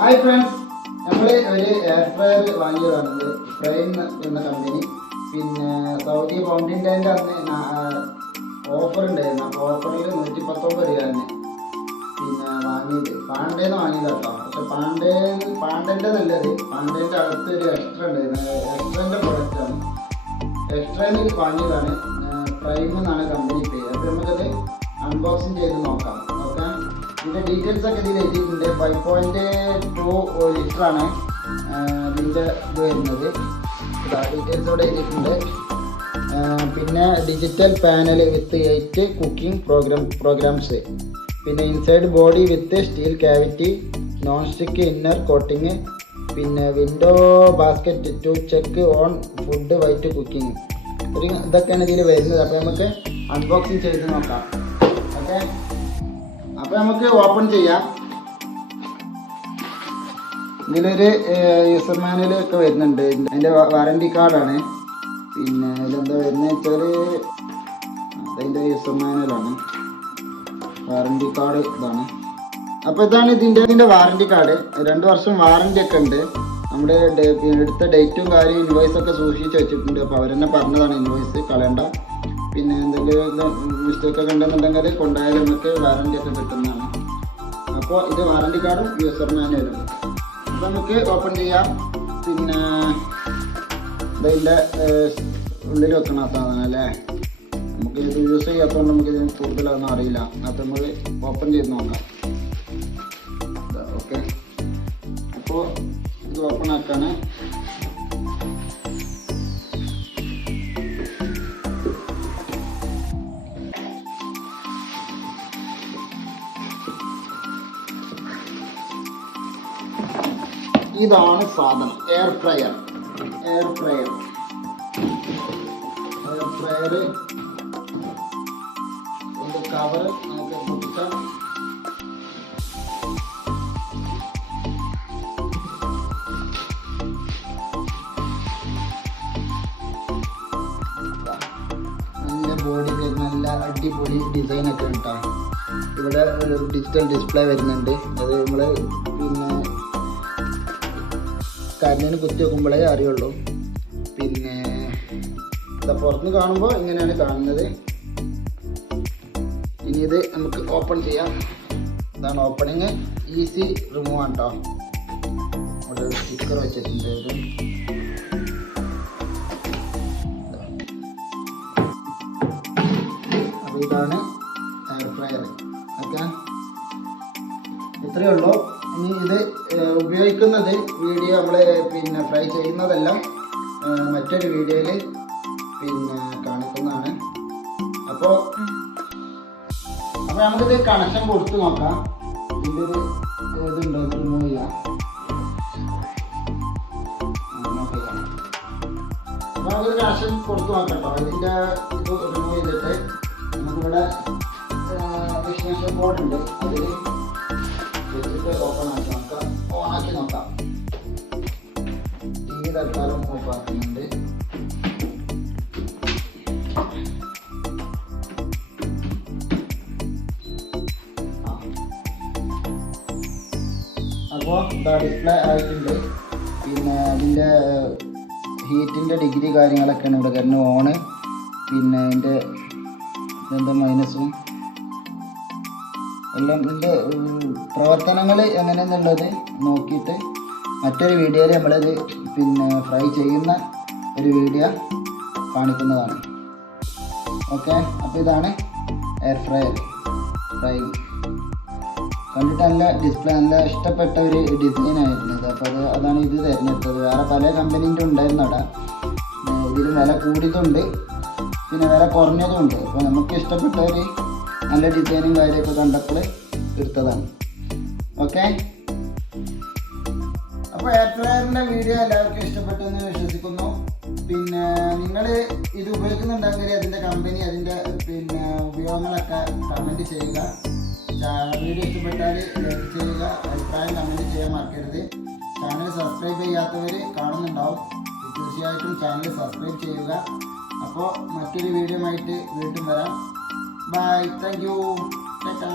Hi friends, നമ്മൾ ഒരു air fryer വാങ്ങിയതാണിത്. Frame എന്ന കമ്പനി. പിന്നെ സൗദി പൗണ്ടിൻ്റെ അന്ന് ഓഫർ ഉണ്ടായിരുന്നു. അപ്പോൾ ഓഫറിൽ 119 രൂപയാണ് പിന്നെ വാങ്ങിയത്. പാണ്ടേന്ന് വാങ്ങിയത് കേട്ടോ. പക്ഷെ പാണ്ടൻ്റെ നല്ലത്. പാണ്ടേൻ്റെ അകത്ത് ഒരു എക്സ്ട്രാ ഉണ്ടായിരുന്നു. എക്സ്ട്രൻ്റെ പ്രൊഡക്റ്റാണ്. എക്സ്ട്രയിൽ വാങ്ങിയതാണ്. പ്രൈം എന്നാണ് കമ്പനി പേര്. അപ്പോൾ നമുക്കത് അൺബോക്സിങ് ചെയ്ത് നോക്കാം. ഓക്കെ, ഇതിൻ്റെ ഡീറ്റെയിൽസ് ഒക്കെ ഇതിൽ എഴുതിയിട്ടുണ്ട്. 5.2 ലിറ്ററാണ് ഇതിൻ്റെ ഇത് വരുന്നത്. ഡീറ്റെയിൽസോടെ എഴുതിയിട്ടുണ്ട്. പിന്നെ digital panel with 8 cooking programmes. പിന്നെ inside body with steel cavity, non stick inner coating, പിന്നെ window basket to check on food while cooking. ഇതൊക്കെയാണ് ഇതിൽ വരുന്നത്. അപ്പോൾ നമുക്ക് അൺബോക്സിങ് ചെയ്ത് നോക്കാം. ഓക്കെ, അപ്പോൾ നമുക്ക് ഓപ്പൺ ചെയ്യാം. ഇതിലൊരു യൂസർ മാനുവൽ ഒക്കെ വരുന്നുണ്ട്. അതിൻ്റെ വാറണ്ടി കാർഡാണ്. പിന്നെ ഇതെന്താ വരുന്നത് വെച്ചാൽ അതിൻ്റെ യൂസർ മാനുവലാണ്. വാറണ്ടി കാർഡ് ഇതാണ്. അപ്പോൾ ഇതാണ് ഇതിൻ്റെ വാറണ്ടി കാർഡ്. 2 വർഷം വാറണ്ടി ഒക്കെ ഉണ്ട്. നമ്മുടെ എടുത്ത ഡേറ്റും കാര്യം ഇൻവോയ്സൊക്കെ സൂക്ഷിച്ച് വെച്ചിട്ടുണ്ട്. അപ്പോൾ അവരെന്നെ പറഞ്ഞതാണ് ഇൻവോയ്സ് കളയണ്ട. പിന്നെ എന്തെങ്കിലും മിസ്റ്റേക്കൊക്കെ ഉണ്ടെന്നുണ്ടെങ്കിൽ കൊണ്ടുപോയാൽ നമുക്ക് വാറണ്ടി ഒക്കെ കിട്ടുന്നതാണ്. അപ്പോൾ ഇത് വാറണ്ടി കാർഡും യൂസർ മാനുവലും. അപ്പോൾ നമുക്ക് ഓപ്പൺ ചെയ്യാം. പിന്നെ ഇതിൻ്റെ ഉള്ളിൽ വെക്കണം സാധനം അല്ലേ. നമുക്ക് ഇത് യൂസ് ചെയ്യാത്തതുകൊണ്ട് നമുക്ക് ഇതിന് കൂടുതലൊന്നും അറിയില്ല. അപ്പോൾ നമുക്ക് ഓപ്പൺ ചെയ്ത് നോക്കാം. ഓക്കെ, അപ്പോൾ ഇത് ഓപ്പൺ ആക്കാണ്. ഇതാണ് സാധനം, എയർ ഫ്രയർ. കവർ നമുക്ക് പൊട്ടിക്കാം. നല്ല ബോഡി നല്ല അടിപൊളി ഡിസൈനൊക്കെ ഉണ്ടാവും. ഇവിടെ ഒരു ഡിജിറ്റൽ ഡിസ്പ്ലേ വരുന്നുണ്ട്. അത് നമ്മൾ പിന്നെ കരണ്ടിന് കുത്തി വെക്കുമ്പോഴേ അറിയുള്ളൂ. പിന്നെ പുറത്തുനിന്ന് കാണുമ്പോൾ ഇങ്ങനെയാണ് കാണുന്നത്. ഇനി ഇത് നമുക്ക് ഓപ്പൺ ചെയ്യാം. ഇതാണ് ഓപ്പണിങ്. ഈസി റിമൂവ് ആണ് കേട്ടോ. അവിടെ ഒരു സ്റ്റിക്കർ വെച്ചിട്ടുണ്ട്. അപ്പോൾ ഇതാണ് എയർ ഫ്രയർ. ഓക്കെ, ഇത്രയേ ഉള്ളൂ. ഇനി ഇത് ഉപയോഗിക്കുന്നത് വീഡിയോ നമ്മൾ പിന്നെ ഫ്രൈ ചെയ്യുന്നതെല്ലാം മറ്റൊരു വീഡിയോയിൽ പിന്നെ കാണിക്കുന്നതാണ്. അപ്പോൾ നമുക്കിത് കണക്ഷൻ കൊടുത്ത് നോക്കാം. ഇതിൻ്റെ ഒരു ഇതുണ്ടോ റിമൂവ് ചെയ്യാം. അപ്പോൾ നമുക്കിത് കണക്ഷൻ കൊടുത്ത് നോക്കാം കേട്ടോ. ഇതിൻ്റെ ഇത് റിമൂവ് ചെയ്തിട്ട് നമുക്കിവിടെ എക്സ്റ്റൻഷൻ ബോർഡ് ഉണ്ട്. അതിൽ വെച്ചിട്ട് ഓപ്പൺ ആക്കി നോക്കാം. ഓണാക്കി നോക്കാം. ടി വി തൽക്കാലം ഓഫ് ആക്കുന്നുണ്ട്. അപ്പോൾ ഇതാ ഡിസ്പ്ലേ ആയിട്ടുണ്ട്. പിന്നെ അതിൻ്റെ ഹീറ്റിൻ്റെ ഡിഗ്രി കാര്യങ്ങളൊക്കെയാണ് ഇവിടെ കാരണം ഓണ്. പിന്നെ അതിൻ്റെ ഇതെന്താ മൈനസും എല്ലാം ഇതിൻ്റെ പ്രവർത്തനങ്ങൾ എങ്ങനെയെന്നുള്ളത് നോക്കിയിട്ട് മറ്റൊരു വീഡിയോയിൽ നമ്മളത് പിന്നെ ഫ്രൈ ചെയ്യുന്ന ഒരു വീഡിയോ കാണിക്കുന്നതാണ്. ഓക്കെ, അപ്പോൾ ഇതാണ് എയർ ഫ്രൈ. കണ്ടിട്ട് നല്ല ഡിസ്പ്ലേ, നല്ല ഇഷ്ടപ്പെട്ട ഒരു ഡിസൈനായിരുന്നു ഇത്. അപ്പോൾ അതാണ് ഇത് തിരഞ്ഞെടുത്തത്. വേറെ പല കമ്പനീൻ്റെ ഉണ്ടായിരുന്നു അവിടെ. ഇതിൽ വില കൂടിയതുണ്ട്, പിന്നെ വില കുറഞ്ഞതുമുണ്ട്. അപ്പോൾ നമുക്ക് ഇഷ്ടപ്പെട്ട ഒരു നല്ല ഡിസൈനും കാര്യമൊക്കെ കണ്ടപ്പോൾ എടുത്തതാണ്. ഓക്കെ, അപ്പോൾ എയർ ഫ്രയറിൻ്റെ വീഡിയോ എല്ലാവർക്കും ഇഷ്ടപ്പെട്ടു എന്ന് വിശ്വസിക്കുന്നു. പിന്നെ നിങ്ങൾ ഇത് ഉപയോഗിക്കുന്നുണ്ടെങ്കിൽ അതിൻ്റെ കമ്പനി, അതിൻ്റെ പിന്നെ ഉപയോഗങ്ങളൊക്കെ കമൻറ്റ് ചെയ്യുക. വീഡിയോ ഇഷ്ടപ്പെട്ടാൽ ലൈക്ക് ചെയ്യുക. അഭിപ്രായം കമൻറ്റ് ചെയ്യാൻ മറക്കരുത്. ചാനൽ സബ്സ്ക്രൈബ് ചെയ്യാത്തവർ കാണുന്നുണ്ടാവും. തീർച്ചയായിട്ടും ചാനൽ സബ്സ്ക്രൈബ് ചെയ്യുക. അപ്പോൾ മറ്റൊരു വീഡിയോ ആയിട്ട് വീണ്ടും വരാം. Bye, thank you, Tata.